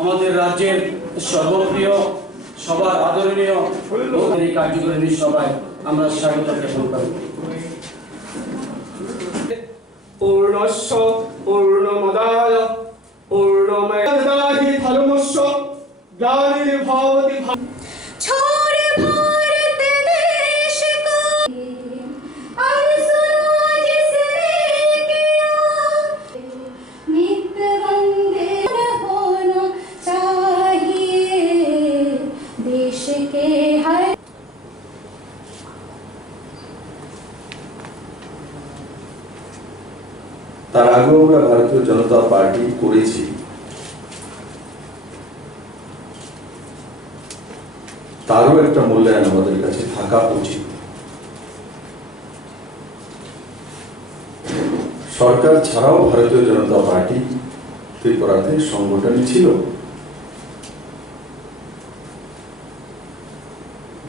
আমাদের রাজ্যের সর্বপ্রিয় সবার আদরণীয় এই কার্যকরী সভায় আমরা স্বাগত জ্ঞাপন করি। পূর্ণস্য পূর্ণমদায় পূর্ণমেদাহি ধর্মস্য গ্লানির্ভবতি छोड़ भारत देश को और सुनो जिसने किया नित्य वंदे होना चाहिए देश के हर তার আগেও আমরা ভারতীয় জনতা পার্টি করেছি, তারও একটা মূল্যায়ন আমাদের কাছে থাকা উচিত। সরকার ছাড়াও ভারতীয় জনতা পার্টি ত্রিপুরাতে সংগঠন ছিল,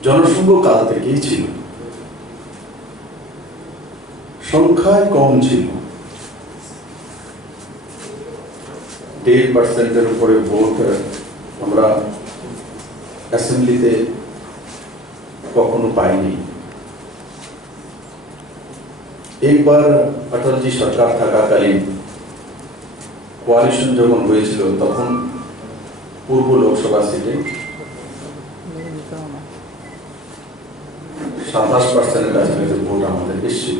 জনসংঘ কাল থেকেই ছিল, সংখ্যায় কম ছিল, 1.5% উপরে ভোট আমরা অ্যাসেম্বলিতে কখনো পাইনি। একবার অটলজি সরকার থাকাকালীন কোয়ালিশন যখন হয়েছিল তখন পূর্ব লোকসভা সিটে 27% কাছাকাছি ভোট আমাদের এসেছিল।